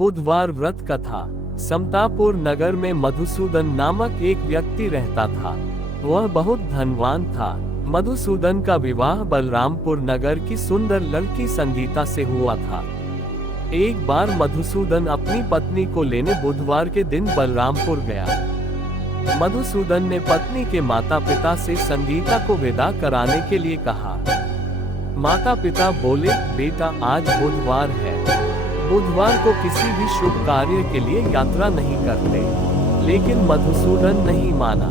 बुधवार व्रत कथा। समतापुर नगर में मधुसूदन नामक एक व्यक्ति रहता था। वह बहुत धनवान था। मधुसूदन का विवाह बलरामपुर नगर की सुंदर लड़की संगीता से हुआ था। एक बार मधुसूदन अपनी पत्नी को लेने बुधवार के दिन बलरामपुर गया। मधुसूदन ने पत्नी के माता पिता से संगीता को विदा कराने के लिए कहा। माता पिता बोले, बेटा आज बुधवार है, बुधवार को किसी भी शुभ कार्य के लिए यात्रा नहीं करते। लेकिन मधुसूदन नहीं माना।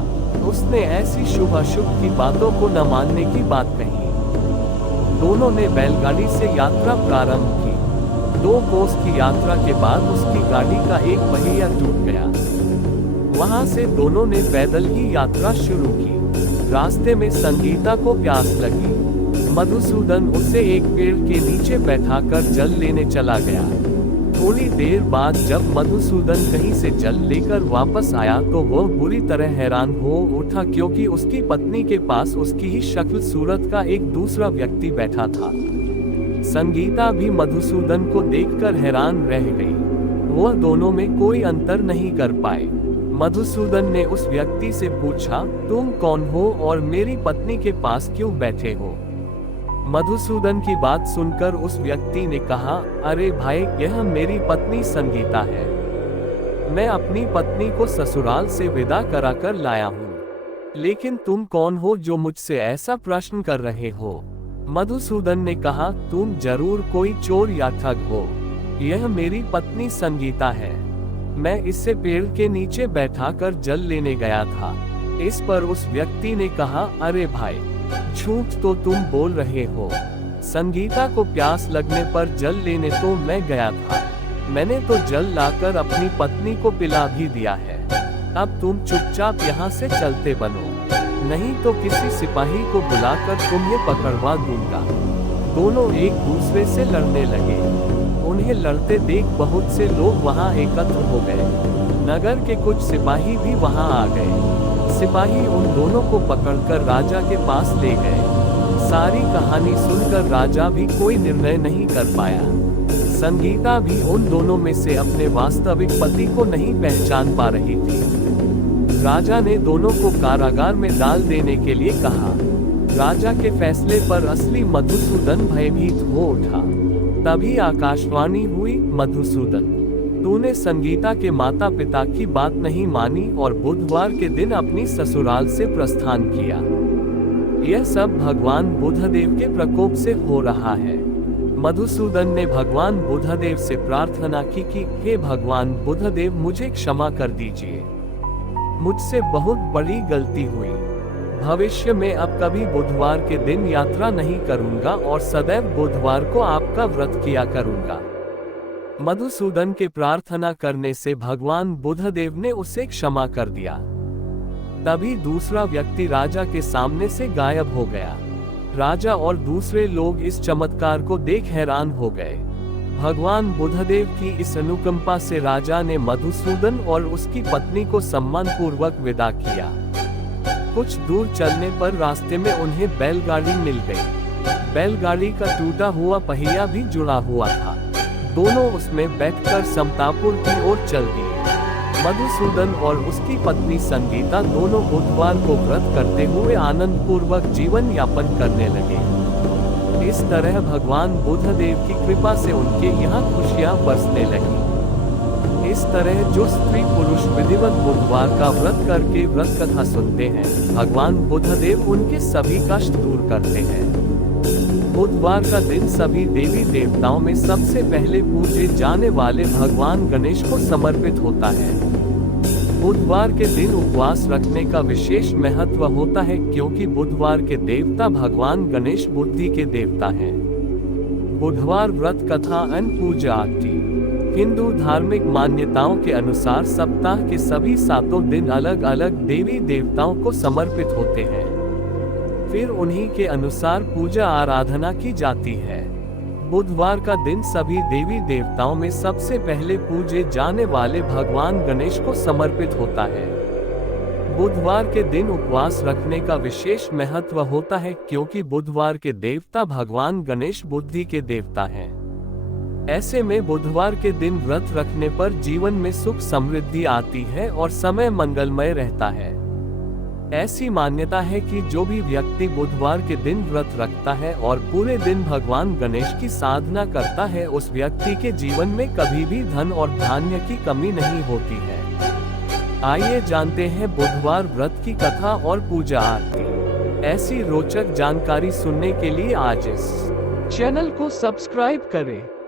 उसने ऐसी शुभ अशुभ की बातों को न मानने की बात कही। दोनों ने बैलगाड़ी से यात्रा प्रारंभ की। 2 कोस की यात्रा के बाद उसकी गाड़ी का एक पहिया टूट गया। वहां से दोनों ने पैदल ही यात्रा शुरू की। रास्ते में संगीता को प्यास लगी। मधुसूदन उसे एक पेड़ के नीचे बैठाकर जल लेने चला गया। थोड़ी देर बाद जब मधुसूदन कहीं से जल लेकर वापस आया तो वह बुरी तरह हैरान हो उठा, क्योंकि उसकी पत्नी के पास उसकी ही शक्ल सूरत का एक दूसरा व्यक्ति बैठा था। संगीता भी मधुसूदन को देखकर हैरान रह गई। वह दोनों में कोई अंतर नहीं कर पाए। मधुसूदन ने उस व्यक्ति से पूछा, तुम कौन हो और मेरी पत्नी के पास क्यों बैठे हो? मधुसूदन की बात सुनकर उस व्यक्ति ने कहा, अरे भाई, यह मेरी पत्नी संगीता है। मैं अपनी पत्नी को ससुराल से विदा कराकर लाया हूँ। लेकिन तुम कौन हो जो मुझसे ऐसा प्रश्न कर रहे हो? मधुसूदन ने कहा, तुम जरूर कोई चोर या ठग हो। यह मेरी पत्नी संगीता है। मैं इससे पेड़ के नीचे बैठाकर जल लेने गया था। इस पर उस व्यक्ति ने कहा, अरे भाई, झूठ तो तुम बोल रहे हो। संगीता को प्यास लगने पर जल लेने तो मैं गया था। मैंने तो जल लाकर अपनी पत्नी को पिला भी दिया है। अब तुम चुपचाप यहाँ से चलते बनो, नहीं तो किसी सिपाही को बुलाकर तुम्हें पकड़वा दूंगा। दोनों एक दूसरे से लड़ने लगे। उन्हें लड़ते देख बहुत से लोग वहां एकत्र हो गए। नगर के कुछ सिपाही भी वहां आ गए। सिपाही उन दोनों को पकड़कर राजा के पास ले गए। सारी कहानी सुनकर राजा भी कोई निर्णय नहीं कर पाया। संगीता भी उन दोनों में से अपने वास्तविक पति को नहीं पहचान पा रही थी। राजा ने दोनों को कारागार में डाल देने के लिए कहा। राजा के फैसले पर असली मधुसूदन भयभीत हो उठा। तभी आकाशवाणी हुई, मधुसूदन, तूने संगीता के माता पिता की बात नहीं मानी और बुधवार के दिन अपनी ससुराल से प्रस्थान किया। यह सब भगवान बुधदेव के प्रकोप से हो रहा है। मधुसूदन ने भगवान बुधदेव से प्रार्थना की कि हे भगवान बुधदेव, मुझे क्षमा कर दीजिए। मुझसे बहुत बड़ी गलती हुई। भविष्य में अब कभी बुधवार के दिन यात्रा नहीं करूंगा और सदैव बुधवार को आपका व्रत किया करूंगा। मधुसूदन के प्रार्थना करने से भगवान बुधदेव ने उसे क्षमा कर दिया। तभी दूसरा व्यक्ति राजा के सामने से गायब हो गया। राजा और दूसरे लोग इस चमत्कार को देख हैरान हो गए। भगवान बुधदेव की इस अनुकंपा से राजा ने मधुसूदन और उसकी पत्नी को सम्मानपूर्वक विदा किया। कुछ दूर चलने पर रास्ते में उन्हें बैलगाड़ी मिल गई। बैलगाड़ी का टूटा हुआ पहिया भी जुड़ा हुआ था। दोनों उसमें बैठकर समतापुर की ओर चल दिए। मधुसूदन और उसकी पत्नी संगीता दोनों बुधवार को व्रत करते हुए आनंद पूर्वक जीवन यापन करने लगे। इस तरह भगवान बुधदेव की कृपा से उनके यहाँ खुशियाँ बरसने लगी। इस तरह जो स्त्री पुरुष विधिवत बुधवार का व्रत करके व्रत कथा सुनते हैं, भगवान बुधदेव उनके सभी कष्ट दूर करते हैं। बुधवार का दिन सभी देवी देवताओं में सबसे पहले पूजे जाने वाले भगवान गणेश को समर्पित होता है। बुधवार के दिन उपवास रखने का विशेष महत्व होता है, क्योंकि बुधवार के देवता भगवान गणेश बुद्धि के देवता हैं। बुधवार व्रत कथा अन्न पूजा आरती। हिंदू धार्मिक मान्यताओं के अनुसार सप्ताह के सभी 7 दिन अलग अलग देवी देवताओं को समर्पित होते हैं। फिर उन्हीं के अनुसार पूजा आराधना की जाती है। बुधवार का दिन सभी देवी देवताओं में सबसे पहले पूजे जाने वाले भगवान गणेश को समर्पित होता है। बुधवार के दिन उपवास रखने का विशेष महत्व होता है, क्योंकि बुधवार के देवता भगवान गणेश बुद्धि के देवता हैं। ऐसे में बुधवार के दिन व्रत रखने पर जीवन में सुख समृद्धि आती है और समय मंगलमय रहता है। ऐसी मान्यता है कि जो भी व्यक्ति बुधवार के दिन व्रत रखता है और पूरे दिन भगवान गणेश की साधना करता है, उस व्यक्ति के जीवन में कभी भी धन और धान्य की कमी नहीं होती है। आइए जानते हैं बुधवार व्रत की कथा और पूजा आरती। ऐसी रोचक जानकारी सुनने के लिए आज इस चैनल को सब्सक्राइब करें।